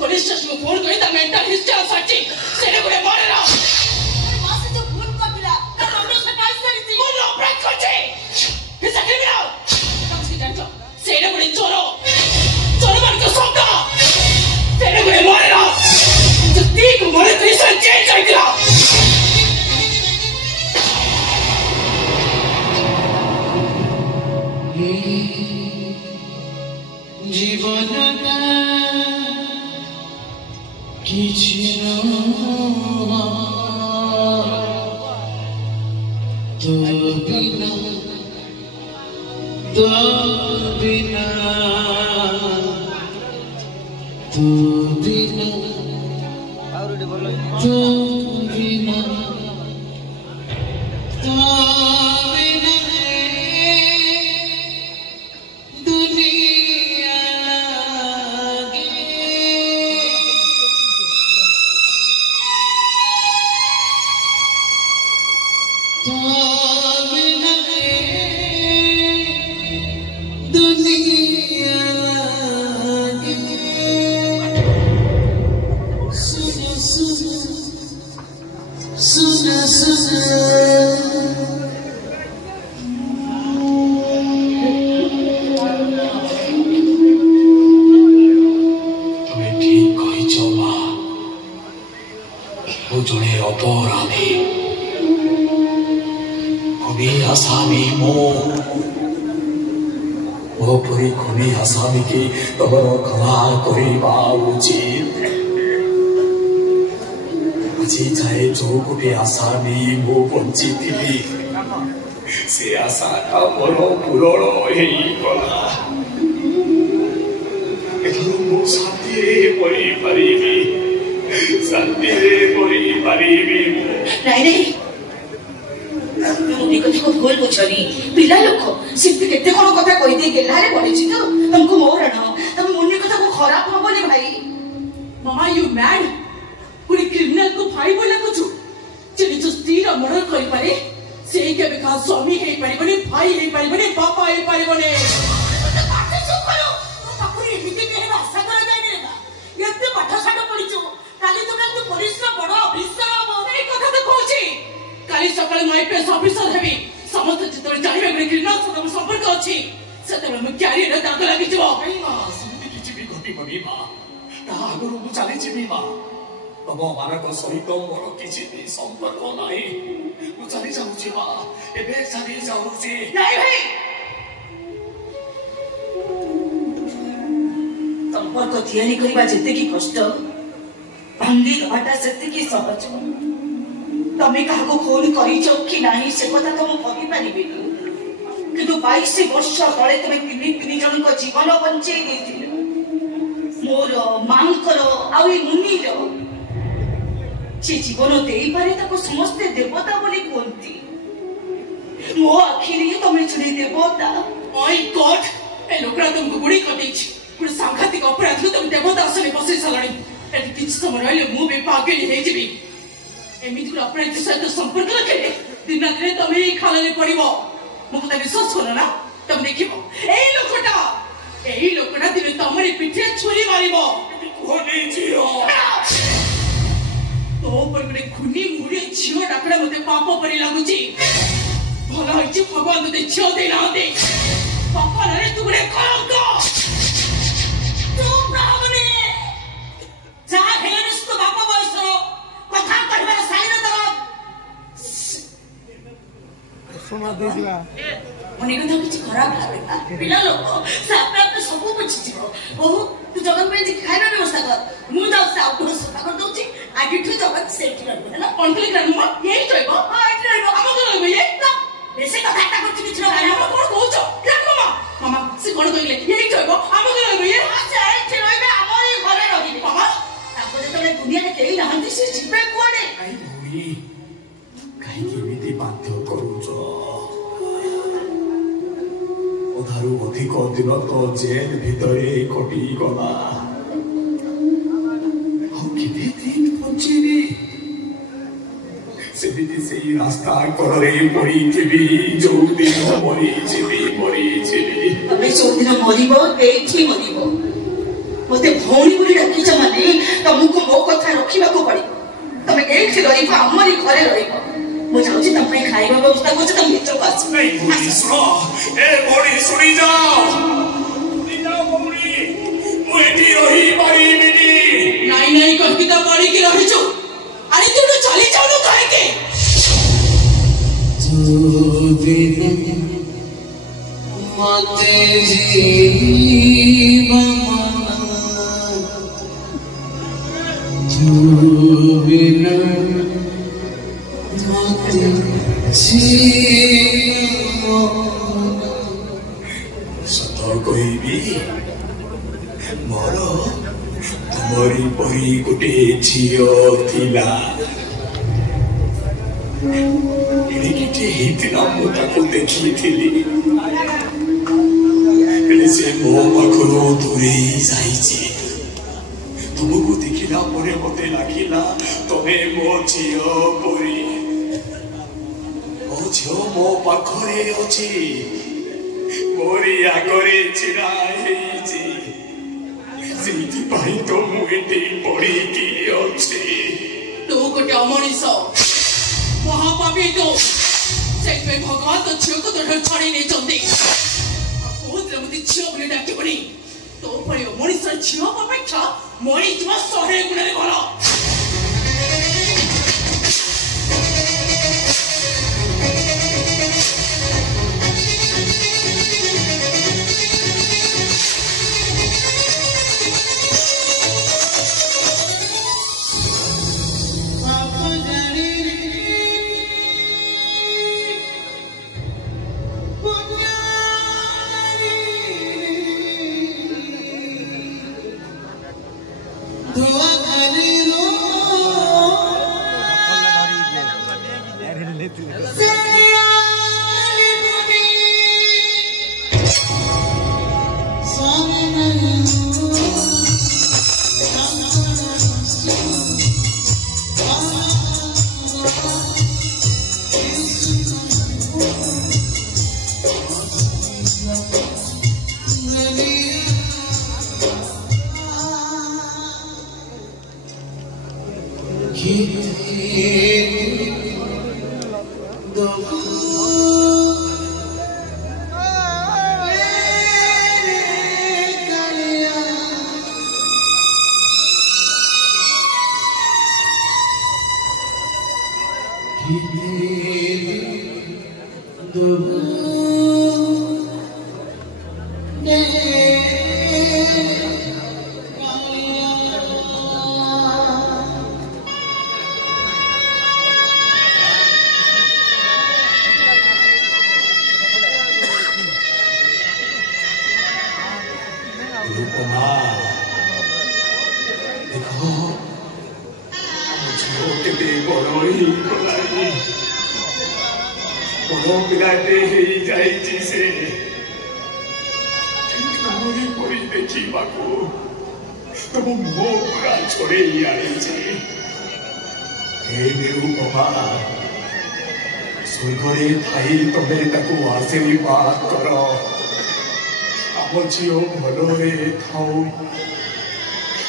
police station को phone करी ता मेंटल हिस्ट्री साची सेने गुडे मारे रा मासे जो फोन करला ता हमरो से काई करिछि बोलो ब्रेक करछि इज अ क्रिमिनल कम से जानतो सेने गुडे चोर मान के सोंगा सेने गुडे मारे रा जो तीक मारे कृष्ण चेंज कर दिया जीवन का आसामी मो बंची थी से आशा मोर पूरण होगला मो शांति को भूल बुझनी पिला लोक सिर्फ केते कोन कथा कहि दे गेलारे पड़िछि तो तुमको मोर न तुम मुन्नी कथा को खराब होबनी भाई मामा यू मैड पूरी क्रिमिनल को भाई बोला कुछ जो स्त्री मर्डर कर पारे से के बेका स्वामी हे परिबने भाई हे परिबने पापा हे परिबने तो पाठ चुप करो तापुरी एमिति के भाषा करा जाय रे एते पाठ साड पडिचो काली तो काली पुलिस रा बड़ ऑफिसर हो ए कथा तो कहूची काली सकाळ आईपीएस ऑफिसर हेबी समस्त चित्तरे जानिबे गरे क्रिमिनल सम संपर्क अछि सेते म क्यारियर दाग लागि जबो भाई मां सुनि किछि भी घटी बनी मां ता आगरो मु चली छिबी मां तम मानक सहित मोर किसी भी संपर्क नहीं मु चली जाऊँ माँ एबे चली जाऊँ नहीं भाई संपर्क तैयारी करबा जते की कष्ट भांगी घाटा सेते की सहज तमे काहा को फोन करिचो कि नाही से कथा तो मु कहि परिबे किंतु 22 वर्ष तळे तमे किनि जन को जीवन बंचे देथिल मोर मांकर आ ई मुनिर से जीवन दे पारे ताको समस्ते देवता बोली कहती मो आखिरी तमे जने देवता माय गॉड ए लोकरा तुमको गुड़ी कटेछि पुर सांघातिक अपराध तुम देवता असले बसै सलाणी एति किछ समय रहले मु बे पागल हे जिबी एमिति को अपराध सहित संपर्क रखे दिन दिन तमे ही खालाले पड़िबो मु कथा विश्वास करो ना तुम देखिबो एई लोकटा दिन तमरे पिठे छुरी मारिबो कोने जियो तो पर गरे खुनी मुड़ी छियो डाकड़ा मते पाप परि लागुची भला होइछि भगवान ते छियो दे ना दे पाप ଅନେକ ତ କିଛି ଖରାପ ଭାବିବା ପିଲା ଲୋକ ସେ ଆପେ ଆପେ ସବୁ ବୁଝିଯିବ ବୋହୁ ତୁ ଜଗନ ପାଇଁ ଖାଇବା ବ୍ୟବସ୍ଥା କର ମୁଁ ଯାଉଛି ଆଉ ଘର ସଫା କରିଦଉଛି ଆଜିଠୁ ଜଗନ ସେଇଠି ରହିବ ହେଲା କଣ କଲି ଗ୍ରାମ ଏଇଠି ରହିବ ହଁ ଏଇଠି ରହିବ ଆମ ଘର ରହିବ ଏଇ ନା ବେଶୀ କଥାବାର୍ତ୍ତା କରୁଛି କିଛି ରହିବ ଆମ କଣ କହୁଛ ଗ୍ରାମ ମାମା ସେ କଣ କହିଲେ ଏଇଠି ରହିବ ଆମ ଘର ରହିବ ଏ ଏଇଠି ରହିବେ ଆମ ଏଇ ଘରେ ରହିବେ ମାମା ତାଙ୍କୁ ଯେତେବେଳେ ଦୁନିଆରେ କେହି ନାହାନ୍ତି ସେ ଯିବେ କୁଆଡେ କାହିଁକି ଏମିତି ବାଧ୍ୟ କରୁଛ ଅଧାରୁ ଅଧିକ ଦିନ ତ ଜେଲ ଭିତରେ କଟିଗଲା ଆଉ କେତେ ଦିନ ବଞ୍ଚିବି ସେମିତି ସେଇ ରାସ୍ତା କଡ଼ରେ ପଡ଼ିଥିବି ଯୋଉଦିନ ମରିଯିବି ତମେ ଯୋଉଦିନ ମରିବ ଏଇଠି ମରିବ ମତେ ଭଉଣୀ ବୋଲି ଡାକିଛ ମାନେ ତମକୁ ମୋ କଥା ରଖିବାକୁ ପଡିବ ତମେ ଏଇଠି ରହିବ ଆମରି ଘରେ ରହିବ ମୁଁ ଯାଉଛି ତମ ପାଇଁ ଖାଇବା ବ୍ୟବସ୍ଥା କରୁଛି ତମ ଭିତରକୁ ଆସିବ ମୁଁ ଏଠି ରହିପାରିବିନି ନାଇଁ ନାଇଁ କହିକି ତ ପଡ଼ିକି ରହିଛୁ ଆରେ ତୁ ଚାଲି ଯାଉନୁ କାହିଁକି ମତେ ଜୀବନ ତୁ ବିନା ମତେ ସତ କହିବି ମୋର ତୁମରି ପରି ଗୋଟେ ଝିଅ ଥିଲା ଏଣିକିଟେ ହେଇଥିଲା ମୁଁ ତାକୁ ଦେଖିଥିଲି ହେଲେ ସେ ମୋ ପାଖରୁ ଦୂରେଇ ଯାଇଛି ତୁମକୁ ଦେଖିଲା ପରେ ମତେ ଲାଗିଲା ତମେ ମୋ ଝିଅ ପରି ମୋ ଝିଅ ମୋ ପାଖରେ ଅଛି ମୋରି ଆଗରେ ଛିଡ଼ା ହେଇଛି ସେଇଥିପାଇଁ ତ ମୁଁ ଏଠି ପଡ଼ିକି ଅଛି ତୁ ଗୋଟେ ଅମଣିଷ ମହାପାପୀ ତୁ ସେଇଥିପାଇଁ ଭଗବାନ ତୋ ଝିଅକୁ ତୋଠାରୁ ଛଡ଼େଇ ନେଇଛନ୍ତି କହୁଥିଲେ ମତେ ଝିଅ ବୋଲି ଡାକିବନି ତୋ ଭଳି ଅମଣିଷର ଝିଅ ଅପେକ୍ଷା ମରିଯିବା 100 ଗୁଣରେ ଭଲ ସ୍ୱର୍ଗରେ ଥାଇ ତମେ ତାକୁ ଆଶୀର୍ବାଦ କର ଆମ ଝିଅ ଭଲରେ ଥାଉ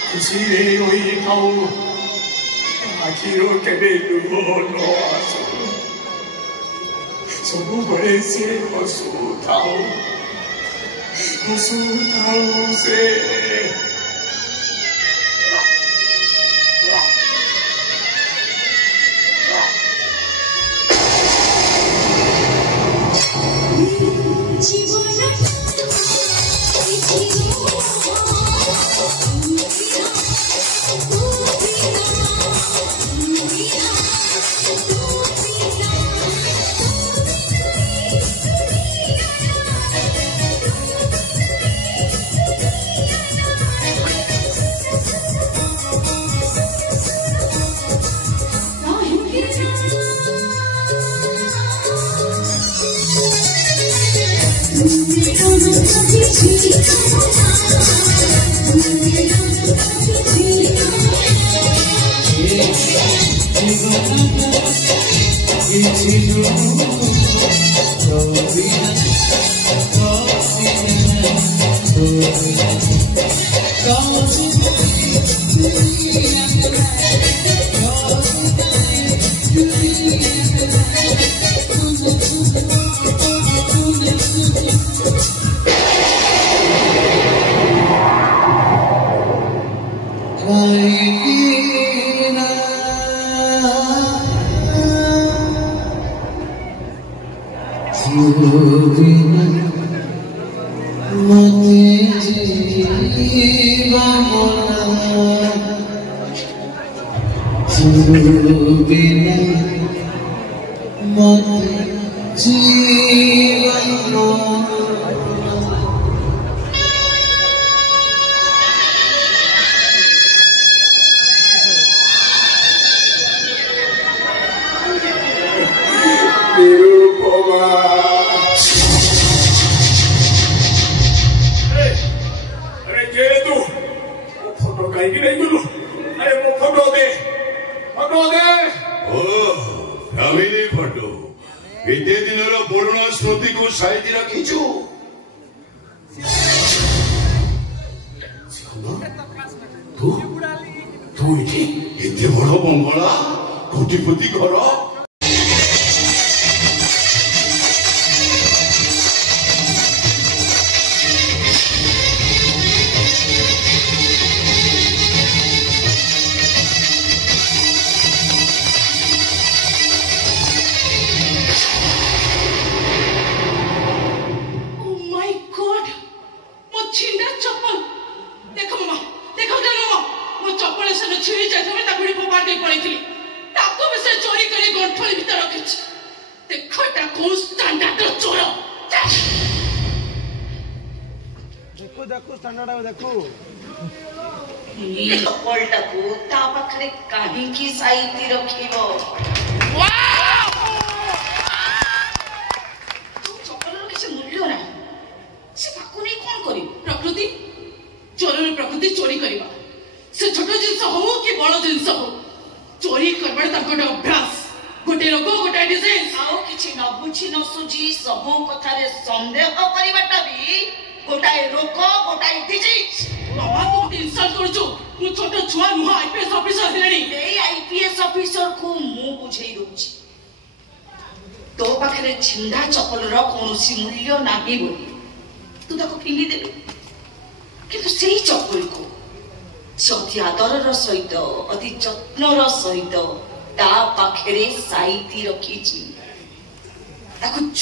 ଖୁସିରେ ରହିଥାଉ ଆଖିର କେବେ ଲୁହ ନ ଆସୁ ସବୁବେଳେ ସେ ହସୁଥାଉ ସେ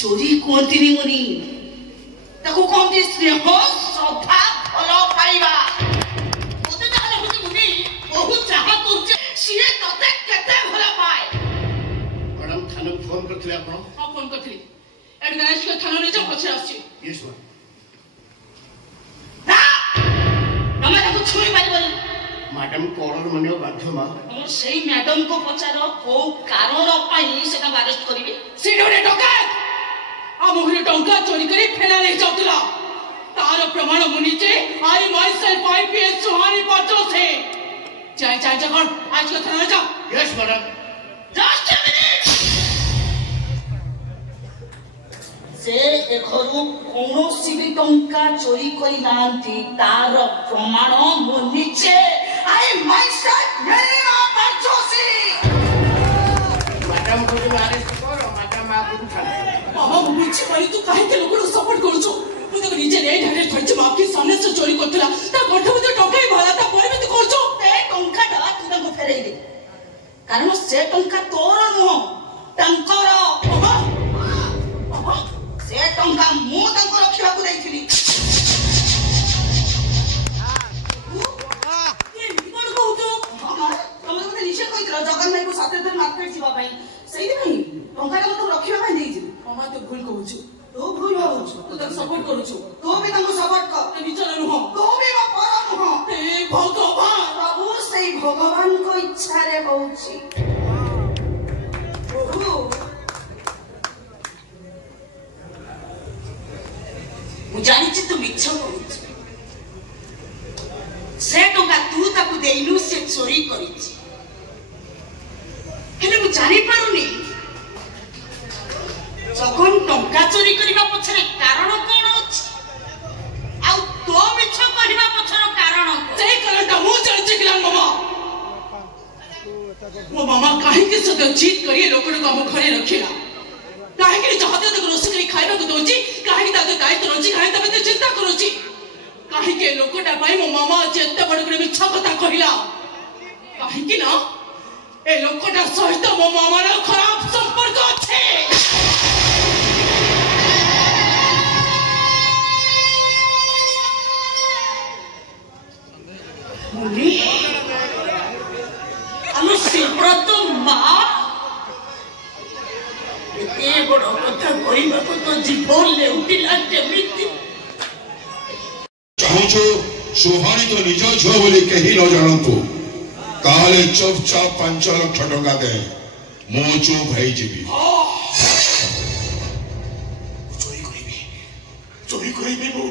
चोरी कहती मुनि कहते स्नेह श्रद्धा भल पाइबा मत जाने मुनि बहुत चाह करछे सिए तते केते भल पाए मैडम थाना फोन करथिले आपण हां फोन करथिले एड गणेश के थाना ले जा पछे आछि यस मैम ना हमरा को छुई पाइबनी मैडम कोडर मनियो बाध्य मा और सेही मैडम को पचारो को कारण पाई सेटा अरेस्ट करिवे सेडोरे डकायत आ मोहरे टंका चोरी करी फेला नहीं जाउतला तार प्रमाण मुनिचे आई माय सेल्फ आईपीएस सुहानी पाचो से चाय चाय जगण आज का थाना जा yes madam just a minute से देखरू कोनोसी भी टंका चोरी करी नांती तार प्रमाण मुनिचे आई माय सेल्फ नेमा पाचो से मैडम को अरेस्ट करो मैडम आप उठा मामा मुझे भाई तू काहे के लोगन सपोर्ट करू छु मुझे तो नीचे रेड हैंडेड खर्च माफ के सामने से चोरी करथला ता गठ में टंका ही भरा ता पर में तू कर छु ए टंका दा तू तंको फेरेई दे कारण से टंका तोर नो टंकर बाबा बाबा से ए टंका मु तांको रखिबा को दैथिली जगन भाई को साथ दिन मार्केट जीवा भाई सही नहीं टंका तो रखिबा भाई नहीं जी मामा तो भूल कहूछु तो भूल होछु तो तक सपोर्ट करूछु तो भी तांको सपोर्ट कर निचल नुह तो भी मा पर नुह हे भगवान प्रभु सही भगवान को इच्छा रे होउची प्रभु मु जानि छि तू मिछ कहूछु से टंका तू ताकू देइनु से चोरी करिछि हेले मु जानि पारुनी जखन टंका चोरी करिबा पछरे कारण कोन अछि आ तो मिछ कहिबा पछर कारण सेही कारणटा मु जानि कि मामा मो मामा काहे के सद जीत करी लोकन को हम घरे रखिला काहे के जहाते तक रोस करी खाइबा को दोची काहे के ताते दायित्व रोची काहे तबे चिंता करूची काहे के लोकटा भाई मो मामा जेते बड़ करे मिछ कथा कहिला काहे कि ना ए लोकटा सहित मो मामार खराब संपर्क अछि मुनि आलो शिवव्रत मां एते बड़ कथा कहिबा को तो जीवन ले उठिला केमिति चाहूछु सुहानी तो निज झो बोली कही न जानतु ताले चुपचाप 5 लाख टका दे मो चुप है जीवी चोरी करिबी मु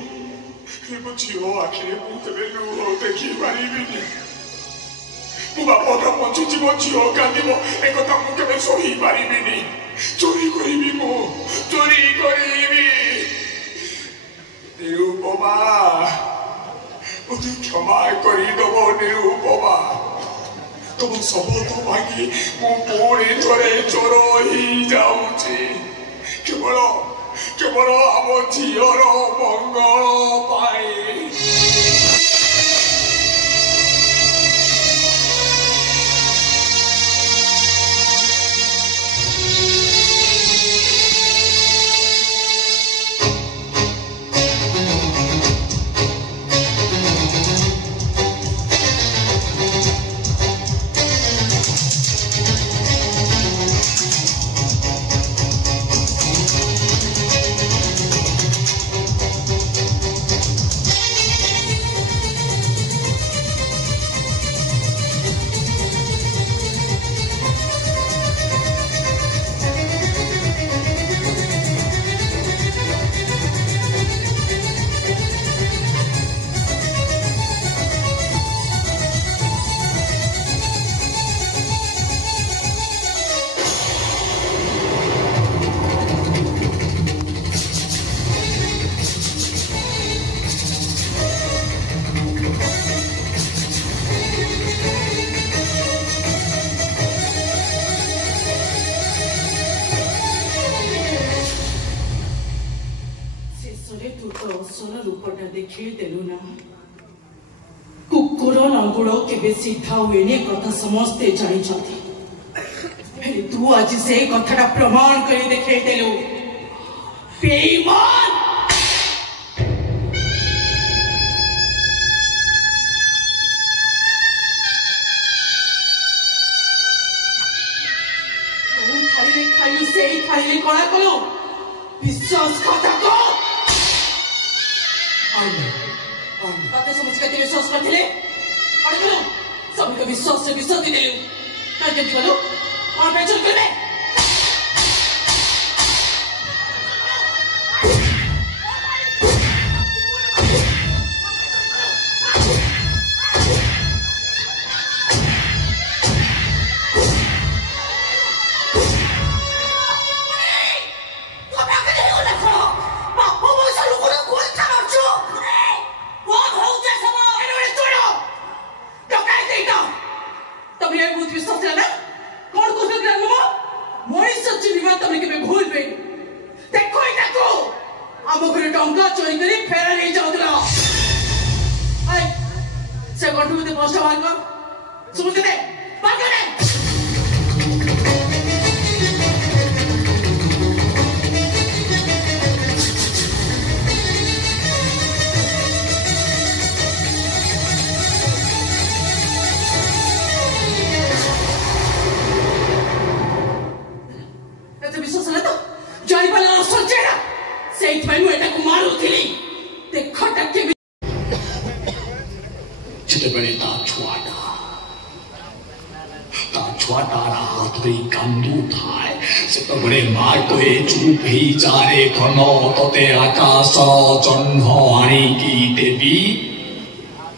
मो झियो आखिरे मु तबे नु देखि पारिबिनी मो बापा का पछी जीव झियो कांदिबो ए कथा मु केबे सही पारिबिनी चोरी करिबी मु चोरी करिबी निरुपमा मुझे क्षमा करी दबो निरुपमा तुम सब तो भागी मु पूरी थोड़े चोरो ही जाऊची केवल केवल आम झीर मंगल पाई कुकुर लंगुड़ के सीधा हुए कथा समस्ते जानी तू आज से कथा प्रमाण कर देखे देलु बेईमान थाली खाइलु से थाली कला कलु विश्वास कथा को बातें समझ के विश्वास करते सभी को विश्वास से विश्वास दे देलु काय के दिगलो और बेचल करबे ଯେତେବେଳେ ତା ଛୁଆଟାର ହାତରେ କାନ୍ଦୁଥାଏ ସେତେବେଳେ ମା କହେ ଚୁପ୍ ହେଇଯାରେ ଧନ ତତେ ଆକାଶ ଜହ୍ନ ଆଣିକି ଦେବି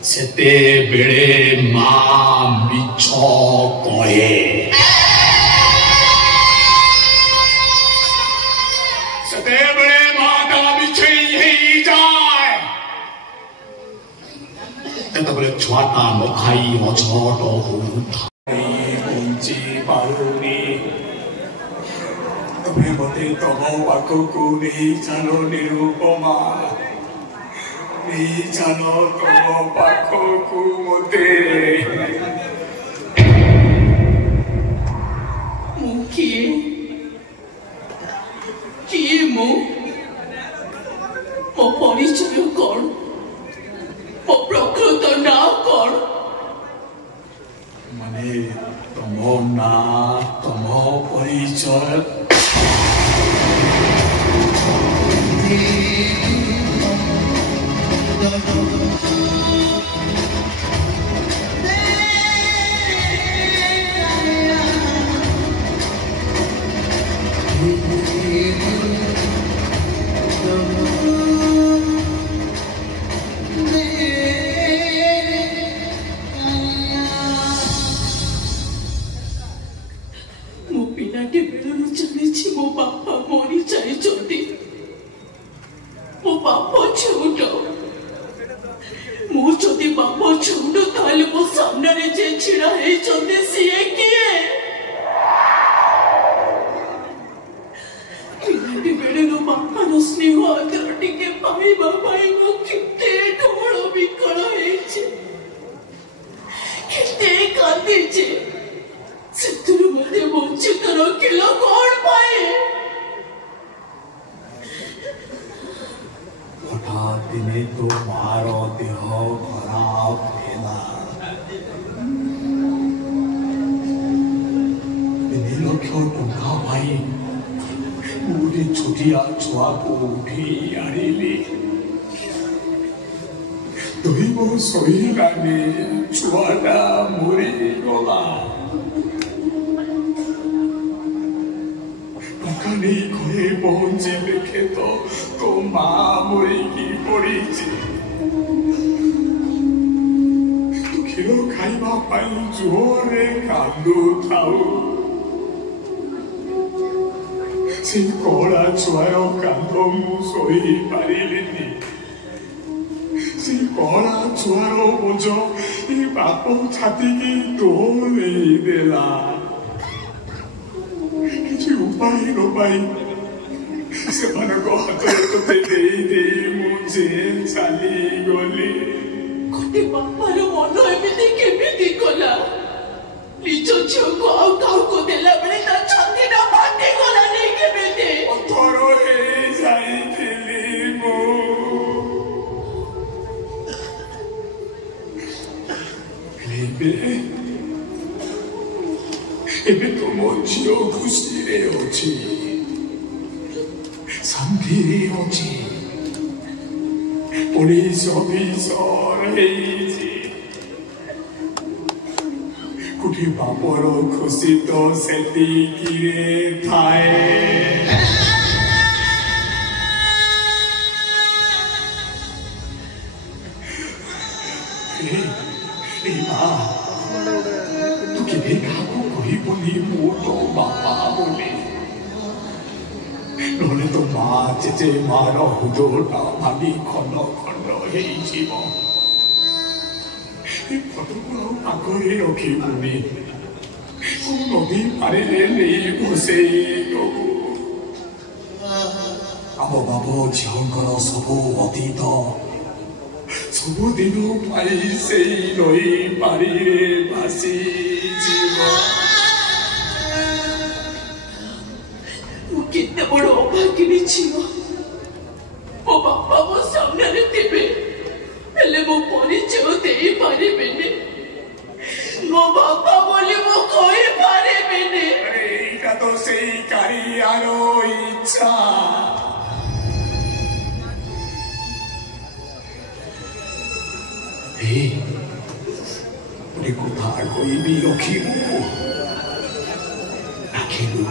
ସେତେବେଳେ ମା ମିଛ କହେ ସେତେବେଳେ ମାଟା ମିଛେଇ ହେଇଯାଏ ସେତେବେଳେ ଛୁଆଟା ମଖାଇ ଅଝଟ ହଉଥାଏ ବଞ୍ଚି ପାରୁନି ତମେ ମତେ ତମ ପାଖକୁ ନେଇ ଚାଲ ନିରୁପମା ନେଇ ଚାଲ ତମ ପାଖକୁ ମତେ ମୁଁ କିଏ ମୁଁ ମୋ ପରିଚୟ କଣ ମୋ ପ୍ରକୃତ ନାଁ କଣ ମାନେ ତମ ନାଁ ତମ ପରିଚୟ ଶୋଇଲାନି ଛୁଆଟା ମରିଗଲା ଟଙ୍କା ନେଇ ଘରେ ପହଞ୍ଚି ଦେଖେ ତୋ ମା ମରିକି ପଡ଼ିଛି ତୁ କ୍ଷୀର ଖାଇବା ପାଇଁ ଜୋରରେ କାନ୍ଦୁଥାଉ ସେ କଳା ଛୁଆର କାନ୍ଦ ମୁଁ ସହିପାରିଲିନି କଳା ଛୁଆର ବୋଝ ଏ ବାପ ଛାତିକି ତୋଳେଇ ଦେଲା କିଛି ଉପାୟ ନ ପାଇ ସେମାନଙ୍କ ହାତରେ ତୋତେ ଦେଇ ମୁଁ ଜେଲ ଚାଲିଗଲି ଗୋଟେ ବାପାର ମନ ଏମିତି କେମିତି କଲା ନିଜ ଝିଅକୁ ଆଉ କାହାକୁ ଦେଲା ବେଳେ ତା ଛାତିଟା ଫାଟିଗଲାନି କେମିତି ପଥର ହେଇଯାଇଥିଲି ମୁଁ ଏବେ ତମ ଝିଅ ଖୁସିରେ ଅଛି ଶାନ୍ତିରେ ଅଛି ପୋଲିସ ଅଫିସର ହେଇଛି କୋଠି ବାପର ଖୁସି ତ ସେତିକିରେ ଥାଏ ତୁ କେବେ କାହାକୁ କହିବୁନି ମୁଁ ତୋ ବାପା ବୋଲି ନହେଲେ ତୋ ମା ଜେଜେ ମାର ହୃଦୟଟା ଭାଙ୍ଗି ଖଣ୍ଡ ଖଣ୍ଡ ହେଇଯିବ ଏ ଫଟୋକୁ ଆଉ ପାଖରେ ରଖିବୁନି ନଦୀ ପାରିଲେ ନେଇ ଭସେଇ ଦବୁ ଆମ ବାପ ଝିଅଙ୍କର ସବୁ ଅତୀତ ସବୁଦିନ ପାଇଁ ସେଇ ନଈ ପାରିରେ ଭାସିଯିବ ମୁଁ କେତେ ବଡ଼ ଅଭାଗିନୀ ଝିଅ ମୋ ବାପା ମୋ ସାମ୍ନାରେ ଥିବେ ହେଲେ ମୋ ପରିଚୟ ଦେଇପାରିବେନି ମୋ ବାପା ବୋଲି ମୁଁ କହିପାରିବିନି ଏଇଟା ତ ସେଇ କାଳିଆର ଇଚ୍ଛା কথা কইবি রখিবু ডাকিলু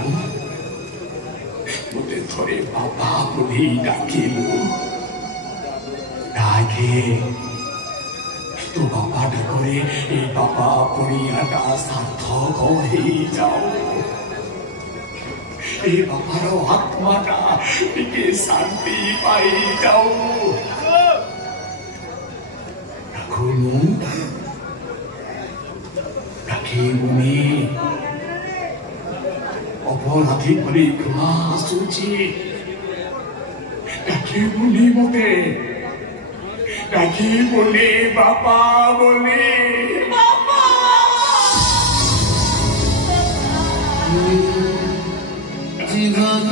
মতে থরে বাবা বলি ডাকিলু ডাকে তো বাবা ডাকরে এই বাবা পড়িয়াটা সার্থক হয়ে যাও এই বাবার আত্মাটা টিকে শান্তি পাই যাও ডাকুনু ডাকিবুনি অপরাধী করে ক্ষমা আসুছি ডাকিবুনি মতে ডাকিবুনি বাবা বলি বাবা জীবন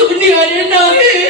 दुनिया रे नहीं